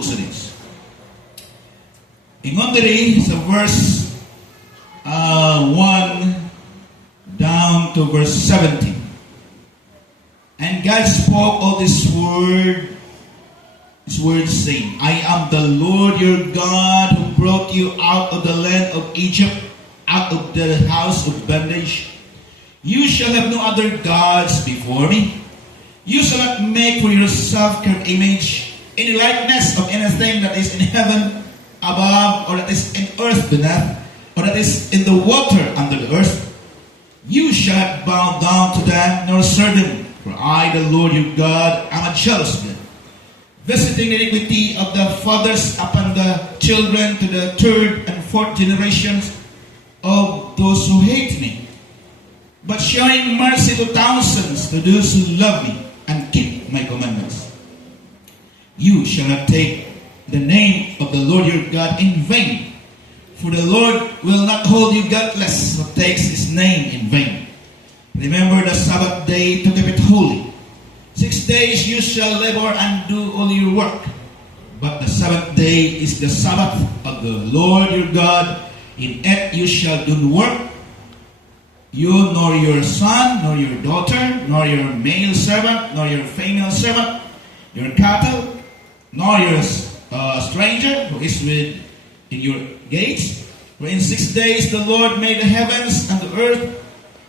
sa Diyos. Ingon diri sa verse 1 down to verse 17. And God spoke all this word saying, I am the Lord your God who brought you out of the land of Egypt, out of the house of bondage. You shall have no other gods before me. You shall not make for yourself carved image, any likeness of anything that is in heaven above, or that is in earth beneath, or that is in the water under the earth. You shall not bow down to them, nor serve them. For I, the Lord your God, am a jealous God, visiting the iniquity of the fathers upon the children to the third and fourth generations of those who hate me, but showing mercy to thousands to those who love me and keep my commandments. You shall not take the name of the Lord your God in vain, for the Lord will not hold you guiltless who takes his name in vain. Remember the Sabbath day to keep it holy. 6 days you shall labor and do all your work, but the seventh day is the Sabbath of the Lord your God. In it you shall do work, you nor your son, nor your daughter, nor your male servant, nor your female servant, your cattle, nor your stranger who is within your gates. For in 6 days the Lord made the heavens and the earth,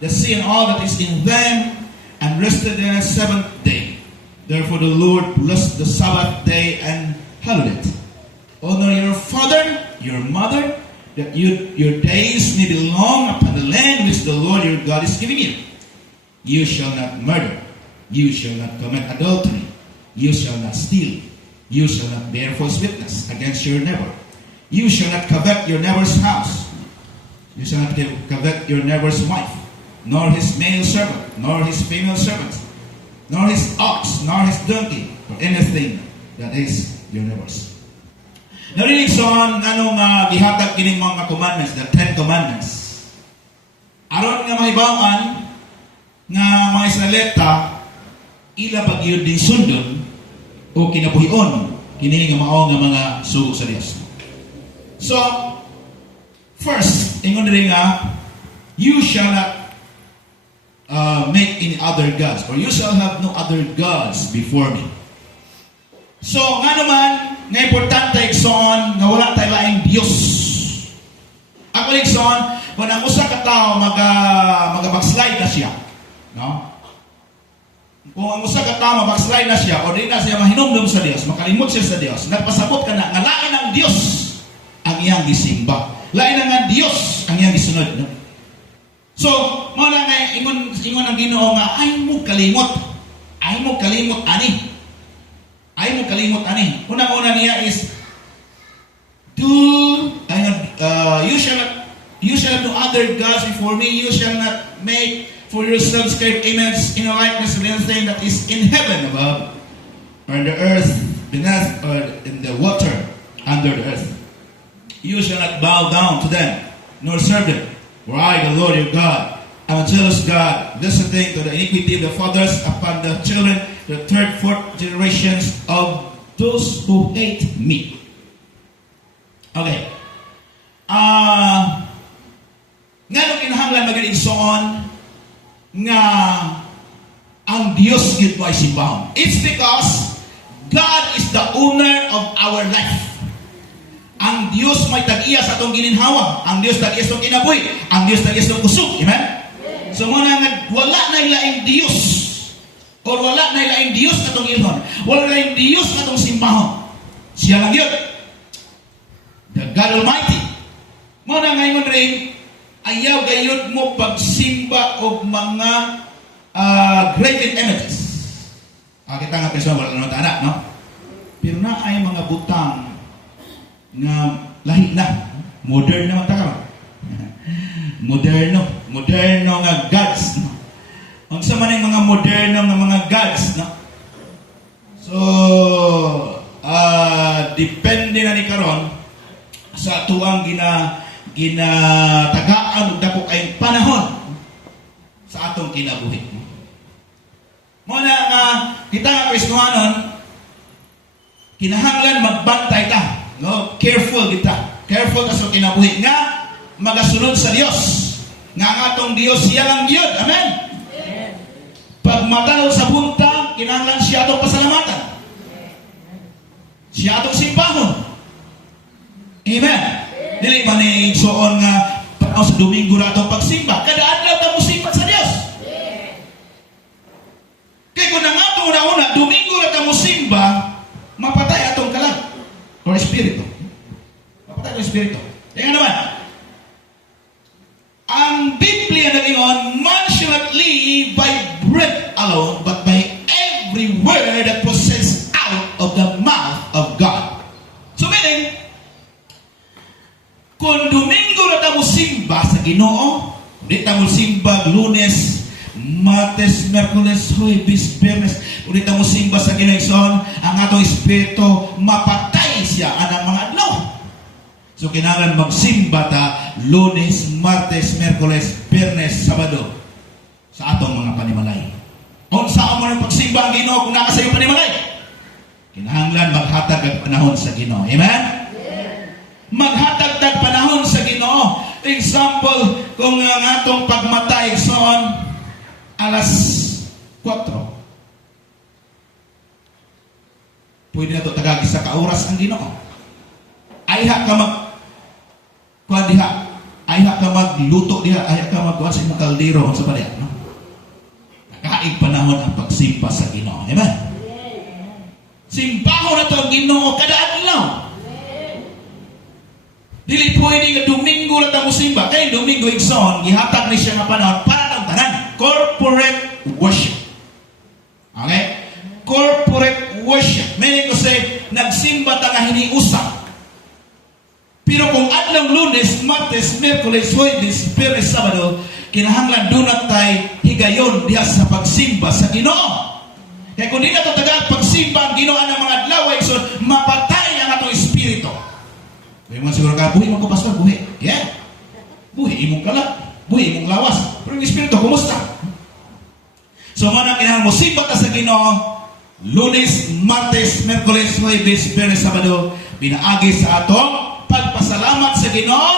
the sea and all that is in them, and rested in the seventh day. Therefore the Lord blessed the Sabbath day and hallowed it. Honor your father, your mother, that your days may be long upon the land which the Lord your God is giving you. You shall not murder. You shall not commit adultery. You shall not steal. You shall not bear false witness against your neighbor. You shall not covet your neighbor's house. You shall not covet your neighbor's wife, nor his male servant, nor his female servant, nor his ox, nor his donkey, or anything that is your neighbor's. Narinig son, anong gihatag kining mga commandments, the 10 commandments. Aron nga mahibawan nga mga Israelita, ila pagyud din sundon o kinabuhion kini nga mao nga mga sugo sa Dios. So, first, ingon diri nga, you shall not make any other gods, or you shall have no other gods before me. So, nga naman, nga importante, igsoon, nga wala tayo laing Diyos. Ako, igsoon, kung ang usa ka tao, mag-backslide na siya. No? Kung ang usa ka tao, mag-backslide na siya, o di na siya mahinumdum sa Diyos, makalimot siya sa Diyos, nagpasabot ka na, nga lain ang Diyos ang iyang gisimba. Lain ang Diyos ang iyang gisunod. No? So, muna nga, ingon ang Ginoo nga, ay mo kalimot. Ay mo kalimot, ani. Ay mo kalimot, ani. Unang-una niya is, you shall have no other gods before me. You shall not make for yourselves carved image in a likeness of anything that is in heaven above, or in the earth beneath, or in the water under the earth. You shall not bow down to them, nor serve them. For I, the Lord your God, am a jealous God, visiting to the iniquity of the fathers upon the children, the third, fourth generations of those who hate me. Okay. Nga nung kinahanglan mag-igsoon nga ang Diyos yun mo ay simbahon. It's because God is the owner of our life. Ang Diyos may tag-iya sa itong gininhawa. Ang Diyos tag-iya sa itong kinabuhi. Ang Diyos tag-iya sa itong kusog. Amen? So muna nga, wala na ilaing Diyos. O wala na ilaing Diyos na itong ilhon. Wala na ilaing Diyos na itong simbahon. Siya lang yun. The God Almighty. Muna ngayon rin, ayaw gayod mo pagsimba o mga graven images. Kita nga personal, wala naman tanak, no? Pero na ay mga butang nga lahi na. Modern naman taka. Moderno nga gods, no? Ang sama na yung mga moderno nga mga gods, no? So, depende na ni karon sa tuwang ginatagaan ug dako kay panahon sa atong kinabuhi. Muna nga kita nga Kristohanon, kinahanglan magbantay ta. No? Careful kita. Careful ta sa kinabuhi nga magasunod sa Dios. Nga ang atong Dios siya lang Dios. Amen. Pag matanaw sa bunta, kinahanglan siya atong pasalamatan. Siya atong simpahon. Amen. Dili man ni igsoon nga panaw sa Domingo ra atong pagsimba. Kada adlaw ta mosimba sa Dios. Kaya kung nga itong una-una, Domingo na mo simba, mapatay atong kalag. Or espiritu. Mapatay atong espiritu. Kaya naman, ang Biblia nag-ingon, man shall not live by bread alone, but by every word that proceeds out of the mouth of God. So meaning, kung Domingo na mo simba sa Ginoo, di mo simba Lunes, Martes, Merkules, Huwebes, Biyernes, ulit mo simba sa Ginoo, ang atong espiritu mapatay siya anang mga adlaw. So kinahanglan magsimba ta Lunes, Martes, Merkules, Biyernes, Sabado sa atong mga panimalay. Kung saan mo rin pagsimba ang Ginoo kung nakasayo panimalay, kinahanglan maghatag ang panahon sa Ginoo. Amen? Maghatag panahon sa Ginoo. Example, kung ang atong pagmatay son alas 4. Pwede na ito tagag isa ka oras ang Ginoo. Ayha ka kuha diha. Ayha ka magluto diha. Ayha ka magkuha sa imong kaldero. Sa baliya. No? Nakaig panahon ang pagsimpa sa Ginoo. Amen? Simpahon na ito ang Ginoo kada adlaw. Dili pwede nga Domingo na ito musimba. Kaya Domingo igsoon, gihatag ni siya nga panahon para ng tanan. Corporate worship. Okay? Corporate worship. Meaning ko say, nagsimba ta nga hiniusa. Pero kung adlaw Lunes, Martes, Merkules, Huwebes, Biyernes, Sabado, kinahanglan dunat tay higayon diha sa pagsimba sa Ginoo. Kaya kung di na ito tagal pagsimba ang Ginoo ng mga adlaw, so mapatay ang atong espiritu. Kaya man siguro ka, buhi mo ko pastor, buhi. Yeah. Buhi imong kalat. Buhi imong lawas. Pero yung espiritu, kumusta? So manang kinahanglan mo, simba ka sa Ginoo, Lunes, Martes, Merkules, Huwebes, Biyernes, Sabado, pinaagi sa atong pagpasalamat sa Ginoo,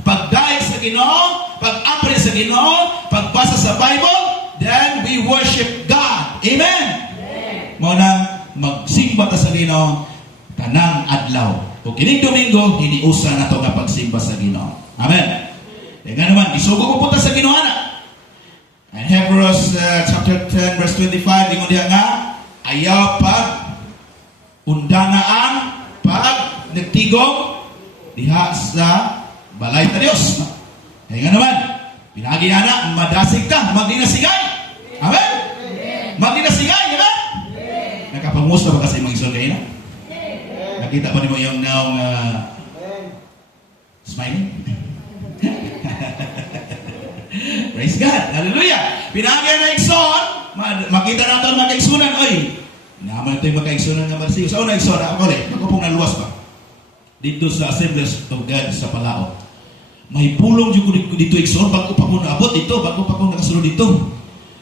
pagdaig sa Ginoo, pag-apre sa Ginoo, pagbasa sa Bible, then we worship God. Amen? Manang magsimba ka sa Ginoo, kanang adlaw. Kung kining Domingo, hiniusa na ito nga pagsimba sa Ginoo. Amen? E nga naman, isugo ko punta sa Ginoo na. And Hebrews chapter 10 verse 25, ingon diha nga, ayaw pag undanga ang pag nagtigong diha sa balay ta Dios. E nga naman, pinagi na madasig ka, magdinasigay. Amen? Magdinasigay, amen? Nakapangusta ba kasi mga isun kayo na? Nakita ba ni mo yung now smiling? Praise God. Hallelujah. Pinagyan na ikson, makita na ito ang magkaiksunan. Oy, naman ito yung magkaiksunan ng Marsilyo. Sa una ikson, ako rin, ako pong naluwas pa. Dito sa Assemblies of God sa Palao. May pulong yung dito ikson, bago pa ko naabot dito, bago pa ko nakasulod dito.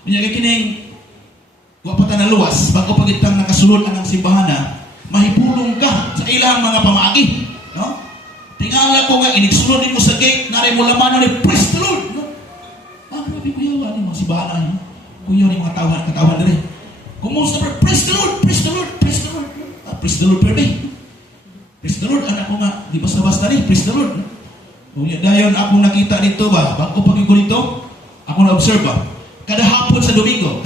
Kanya kining, wala pa tayo naluwas, bago pa kitang nakasulod ang simbahan na, mahipulong ka sa ilang mga pamaagi. No? Tingala ko nga, inigsunod mo sa gate, narin mo laman ni praise the Lord. No? Grabe kuya, wala ni mga sibahan. Kuya ni mga katawan na rin. Kumusta pa, praise the Lord, praise the Lord, praise the Lord. Praise the Lord per day. Praise the Lord, anak ko nga, di basta-basta rin, praise the Lord. Kuya, dayon ako nakita dito ba, bago pag ko dito, ako na-observe ba, kada hapon sa Domingo,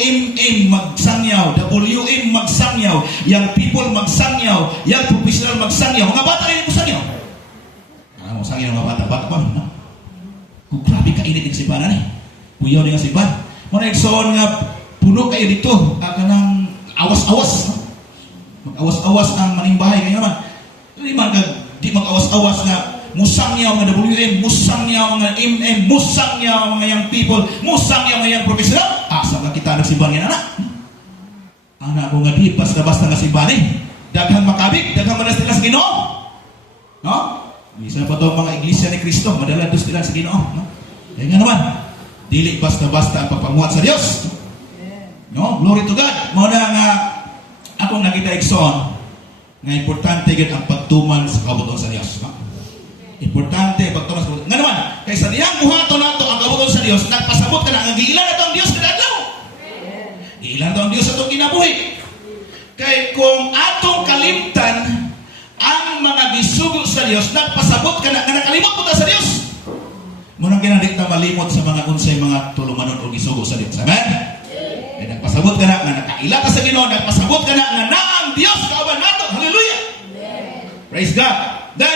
MM magsangyaw, WM magsangyaw, young people magsangyaw, young professional magsangyaw, mga bata rin magsangyaw. Ano mo sangyaw mga bata pa, no? Kung grabe kainit yung sibanan eh. Kuyaw niya siban. Muna iksoon nga, puno kayo dito, kanang awas-awas. No? Mag-awas-awas ang manimbahay kayo naman. Hindi man di mag-awas-awas nga, musangyaw mga WM, musangyaw mga MM, musangyaw mga young people, musangyaw mga young professional. Asa ka kita nagsiban yan, anak? Anak ko nga di, basta-basta nagsiban eh. Daghang makabig, daghang manas nila sa Ginoo. No? Isa pa ito mga iglesia ni Kristo, madala dos nila sa Ginoo. No? Kaya nga naman, dili basta-basta ang papanguhat sa Diyos. No? Glory to God. Muna nga, akong nakita igsoon nga importante gid ang pagtuman sa kabuton sa Dios. No? Importante ang pagtuman sa kabuton. Nga naman, kay sa diyang buhaton nato ang kabuton sa Dios, nagpasabot ka na ang giilan na ang Dios kada adlaw. Giilan na ang Dios atong kinabuhi. Kay kung atong kalimtan ang mga gisugo sa Dios, nagpasabot ka na nga nakalimot mo ta sa Dios. Munang ginadit na malimot sa mga unsay mga tulumanon o gisugo sa Dios. Amen? Kaya nagpasabot ka na nga nakaila ka sa Ginoo, nagpasabot ka na nga na ang Dios kauban nato. Hallelujah! Praise God! Then